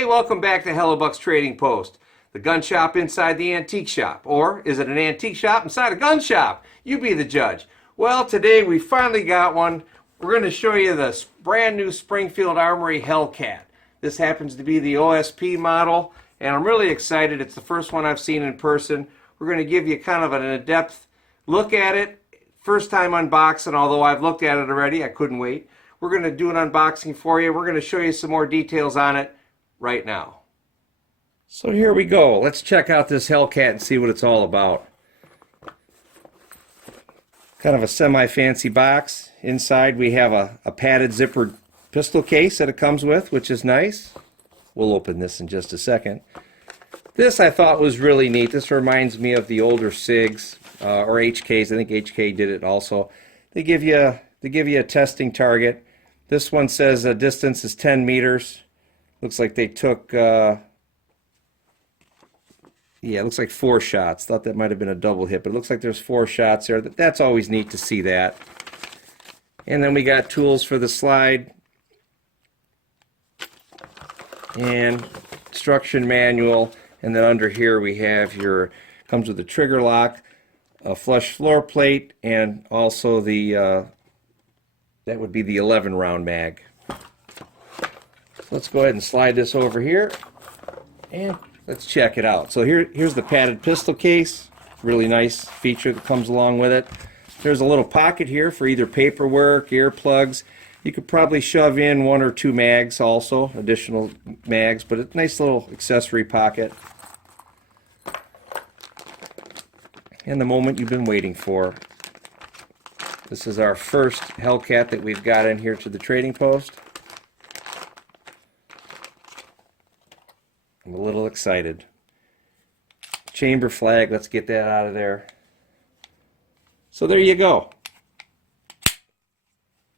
Hey, welcome back to Hellebuck's Trading Post, the gun shop inside the antique shop. Or is it an antique shop inside a gun shop? You be the judge. Well, today we finally got one. We're going to show you the brand new Springfield Armory Hellcat. This happens to be the OSP model, and I'm really excited. It's the first one I've seen in person. We're going to give you kind of an in-depth look at it. First time unboxing, although I've looked at it already. I couldn't wait. We're going to do an unboxing for you. We're going to show you some more details on it right now. So here we go. Let's check out this Hellcat and see what it's all about. Kind of a semi-fancy box. Inside we have a padded zippered pistol case that it comes with, which is nice. We'll open this in just a second. This I thought was really neat. This reminds me of the older SIGs or HKs. I think HK did it also. They give you a testing target. This one says the distance is 10 meters. Looks like they took, it looks like 4 shots. Thought that might have been a double hit, but it looks like there's 4 shots there. That's always neat to see that. And then we got tools for the slide and instruction manual. And then under here we have comes with a trigger lock, a flush floor plate, and also the, that would be the 11 round mag. Let's go ahead and slide this over here and let's check it out. So here's the padded pistol case. Really nice feature that comes along with it. There's a little pocket here for either paperwork, earplugs. You could probably shove in 1 or 2 mags also, additional mags, but a nice little accessory pocket. And the moment you've been waiting for. This is our first Hellcat that we've got in here to the trading post. I'm a little excited. Chamber flag, let's get that out of there. So there you go.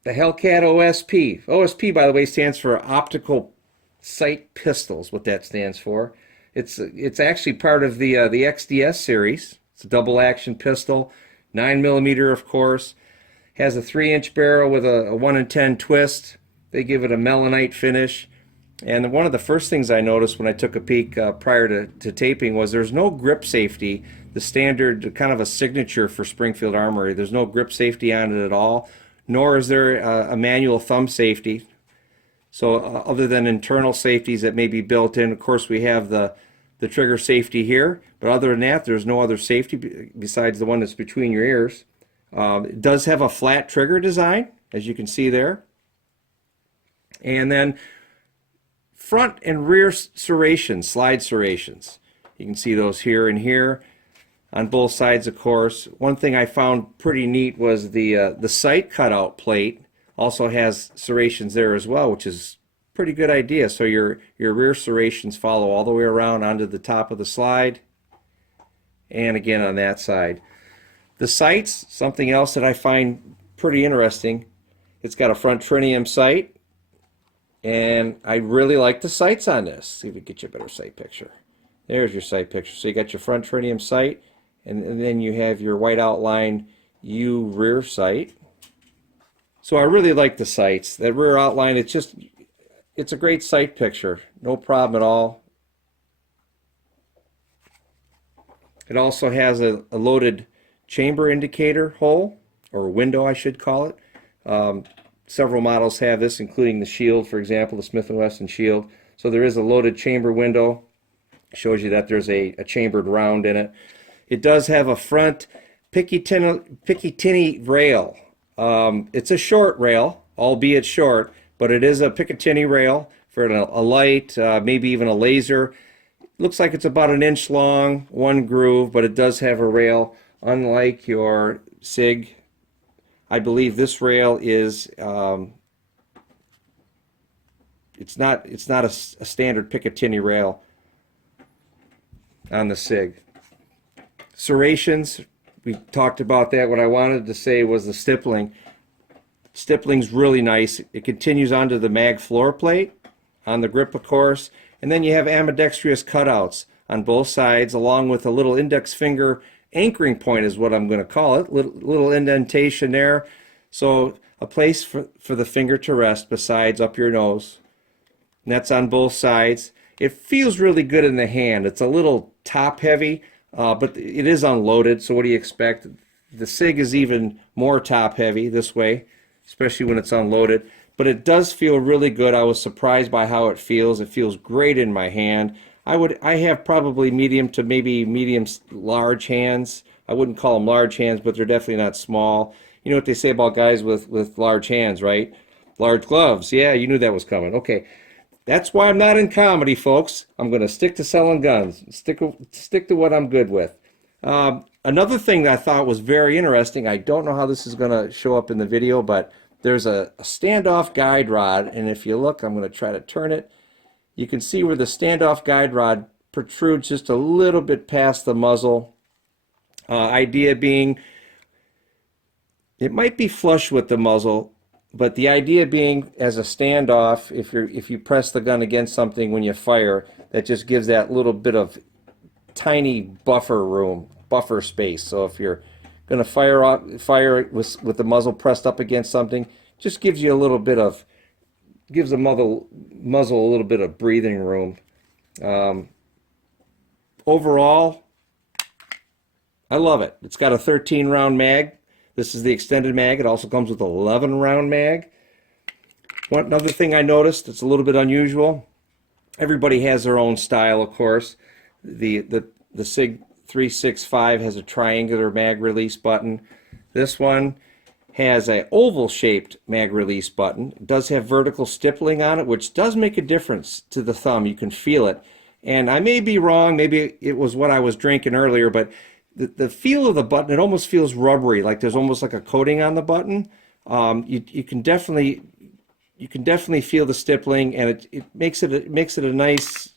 The Hellcat OSP. OSP, by the way, stands for Optical Sight Pistols, what that stands for. It's actually part of the XDS series. It's a double action pistol, 9mm of course. Has a 3-inch barrel with a 1 in 10 twist. They give it a melanite finish. And one of the first things I noticed when I took a peek prior to taping was there's no grip safety, the standard kind of a signature for Springfield Armory. There's no grip safety on it at all, nor is there a manual thumb safety. So other than internal safeties that may be built in, of course we have the trigger safety here, but other than that there's no other safety besides the one that's between your ears. It does have a flat trigger design, as you can see there. And then front and rear serrations, slide serrations. You can see those here and here on both sides, of course. One thing I found pretty neat was the sight cutout plate also has serrations there as well, which is a pretty good idea. So your rear serrations follow all the way around onto the top of the slide, and again on that side. The sights, something else that I find pretty interesting. It's got a front tritium sight. And I really like the sights on this. See if we can get you a better sight picture. There's your sight picture. So you got your front tritium sight, and then you have your white outline U rear sight. So I really like the sights. That rear outline, it's a great sight picture. No problem at all. It also has a loaded chamber indicator hole, or window I should call it. Several models have this, including the Shield, for example, the Smith & Wesson Shield. So there is a loaded chamber window. Shows you that there's a chambered round in it. It does have a front Picatinny rail. It's a short rail, albeit short, but it is a Picatinny rail for a light, maybe even a laser. Looks like it's about 1 inch long, 1 groove, but it does have a rail, unlike your SIG. I believe this rail is it's not a standard Picatinny rail on the SIG. Serrations, we talked about that. What I wanted to say was the stippling. Stippling's really nice. It continues onto the mag floor plate on the grip, of course, and then you have ambidextrous cutouts on both sides, along with a little index finger anchoring point is what I'm going to call it. Little indentation there. So a place for the finger to rest besides up your nose. And that's on both sides. It feels really good in the hand. It's a little top heavy, but it is unloaded, so what do you expect? The SIG is even more top heavy this way, especially when it's unloaded. But it does feel really good. I was surprised by how it feels. It feels great in my hand. I have probably medium to maybe medium large hands. I wouldn't call them large hands, but they're definitely not small. You know what they say about guys with large hands, right? Large gloves. Yeah, you knew that was coming. Okay. That's why I'm not in comedy, folks. I'm going to stick to selling guns. Stick to what I'm good with. Another thing that I thought was very interesting, I don't know how this is going to show up in the video, but there's a standoff guide rod, and if you look, I'm going to try to turn it. You can see where the standoff guide rod protrudes just a little bit past the muzzle. Idea being, it might be flush with the muzzle, but the idea being, as a standoff, if you press the gun against something when you fire, that just gives that little bit of tiny buffer space. So if you're going to fire it with the muzzle pressed up against something, just gives you a little bit of, gives the muzzle a little bit of breathing room. Overall, I love it. It's got a 13 round mag. This is the extended mag. It also comes with an 11 round mag. Another thing I noticed, it's a little bit unusual. Everybody has their own style, of course. The SIG 365 has a triangular mag release button. This one has an oval shaped mag release button. It does have vertical stippling on it, which does make a difference to the thumb. You can feel it. And I may be wrong, maybe it was what I was drinking earlier, but the feel of the button, it almost feels rubbery, like there's almost like a coating on the button. You can definitely feel the stippling, and it makes it a nice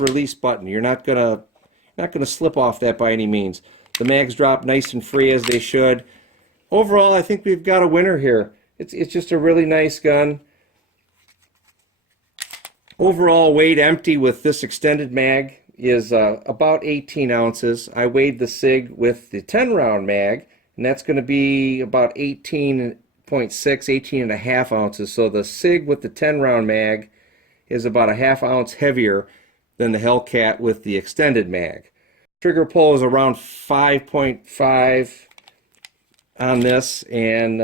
release button. You're not gonna slip off that by any means. The mags drop nice and free as they should. Overall, I think we've got a winner here. It's just a really nice gun. Overall weight empty with this extended mag is about 18 ounces. I weighed the SIG with the 10 round mag, and that's going to be about 18.6, 18 and a half ounces. So the SIG with the 10 round mag is about a half ounce heavier than the Hellcat with the extended mag. Trigger pull is around 5.5 on this, and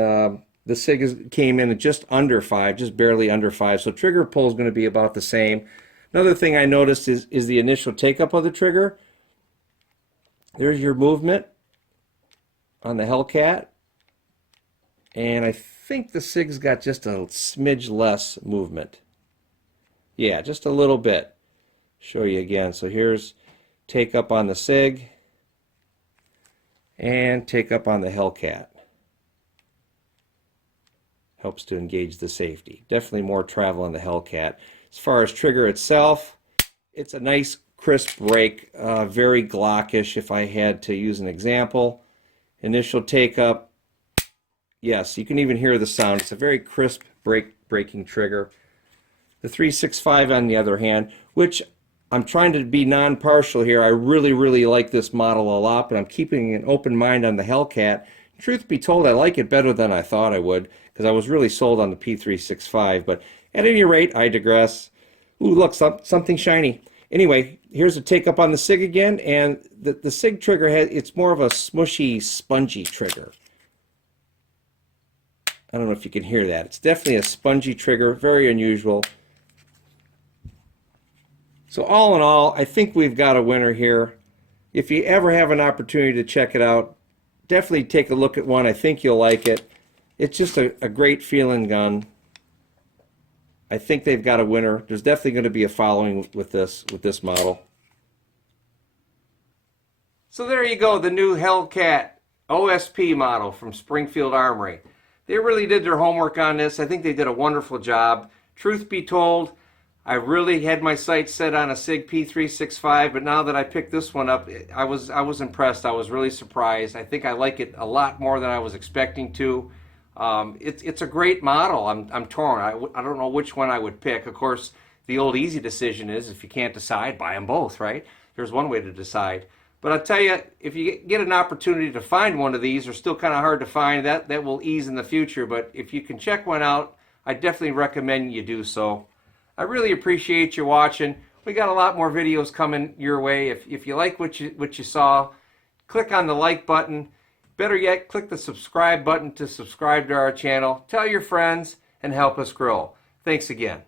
the SIG came in at just under 5, just barely under 5. So trigger pull is going to be about the same. Another thing I noticed is the initial take-up of the trigger. There's your movement on the Hellcat. And I think the SIG's got just a smidge less movement. Yeah, just a little bit. Show you again. So here's take-up on the SIG and take-up on the Hellcat. Helps to engage the safety. Definitely more travel on the Hellcat. As far as trigger itself, it's a nice crisp break, very Glockish if I had to use an example. Initial take up, yes, you can even hear the sound. It's a very crisp breaking trigger. The 365 on the other hand, which I'm trying to be non-partial here, I really like this model a lot, but I'm keeping an open mind on the Hellcat. Truth be told, I like it better than I thought I would, because I was really sold on the P365, but at any rate, I digress. Ooh, look, something shiny. Anyway, here's a take up on the SIG again, and the SIG trigger, it's more of a smushy, spongy trigger. I don't know if you can hear that. It's definitely a spongy trigger, very unusual. So all in all, I think we've got a winner here. If you ever have an opportunity to check it out, definitely take a look at one. I think you'll like it. It's just a great feeling gun. I think they've got a winner. There's definitely going to be a following with this model. So there you go, the new Hellcat OSP model from Springfield Armory. They really did their homework on this. I think they did a wonderful job. Truth be told, I really had my sights set on a SIG P365, but now that I picked this one up, I was impressed. I was really surprised. I think I like it a lot more than I was expecting to. It's a great model. I'm torn. I don't know which one I would pick. Of course, the old easy decision is if you can't decide, buy them both, right? There's one way to decide. But I'll tell you, if you get an opportunity to find one of these, they're still kind of hard to find. That will ease in the future. But if you can check one out, I definitely recommend you do so. I really appreciate you watching. We got a lot more videos coming your way. If you like what you saw, click on the like button. Better yet, click the subscribe button to subscribe to our channel. Tell your friends and help us grow. Thanks again.